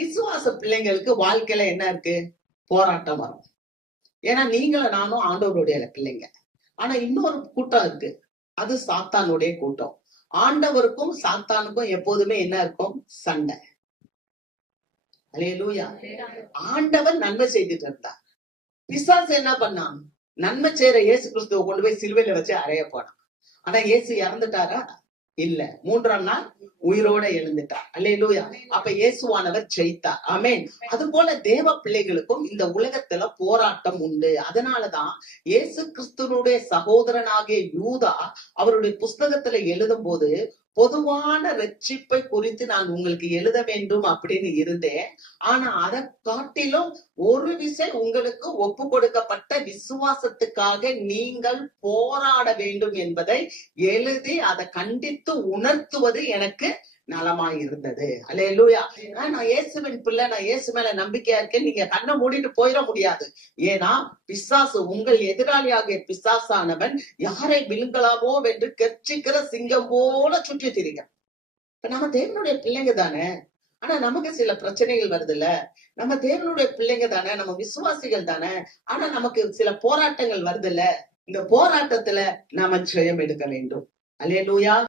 விசுவாச பிள்ளைங்களுக்கு வாழ்க்கையில என்ன இருக்கு? போராட்டம் வரும். ஏன்னா நீங்களும் நானும் ஆண்டவருடைய பிள்ளைங்க. ஆனா இன்னொரு கூட்டம் இருக்கு, அது சாத்தானுடைய கூட்டம். ஆண்டவருக்கும் சாத்தானுக்கும் எப்போதுமே என்ன இருக்கும்? சண்டை. அல்லேலூயா. ஆண்டவர் நன்மை செய்துட்டு இருந்தார். பிசாசு என்ன பண்ணான்? நன்மை செய்யற இயேசு கிறிஸ்துவ கொண்டு போய் சிலுவையில வச்சு அறைய போனான். ஆனா இயேசு இறந்துட்டாரா? இல்ல. 3ஆம் நாள் உயிரோட எழுந்துட்டார். அல்லேலூயா. அப்ப இயேசுவானவர் ஜெயித்தார். ஆமென். அது போல தேவ பிள்ளைகளுக்கும் இந்த உலகத்துல போராட்டம் உண்டு. அதனாலதான் இயேசு கிறிஸ்துவனுடைய சகோதரனாகிய யூதா அவருடைய புஸ்தகத்துல எழுதும் போது, பொதுவான ரட்சிப்பை குறித்து நான் உங்களுக்கு எழுத வேண்டும் அப்படின்னு இருந்தேன். ஆனா அதை காட்டிலும் ஒரு விசை உங்களுக்கு ஒப்பு கொடுக்கப்பட்ட விசுவாசத்துக்காக நீங்கள் போராட வேண்டும் என்பதை எழுதி அதை கண்டித்து உணர்த்துவது எனக்கு நலமாயிருந்தது. அல்லேலூயா. நான் இயேசுவின் பிள்ளை, நான் இயேசு மேல நம்பிக்கையா இருக்கேன், நீங்க கண்ணை மூடிட்டு போயிட முடியாது. ஏன்னா பிசாசு, உங்கள் எதிராளியாகிய பிசாசானவன் யாரை விழுங்கலாமோ என்று கெர்ச்சிக்கிற சிங்கம் போல சுற்றி திரிங்க. இப்ப நம்ம தேவனுடைய பிள்ளைங்க தானே. ஆனா நமக்கு சில பிரச்சனைகள் வருது இல்ல. நம்ம தேவனுடைய பிள்ளைங்க தானே, நம்ம விசுவாசிகள் தானே. ஆனா நமக்கு சில போராட்டங்கள் வருது இல்ல. இந்த போராட்டத்துல நாம ஜெயம் எடுக்க வேண்டும். அல்லேலூயா.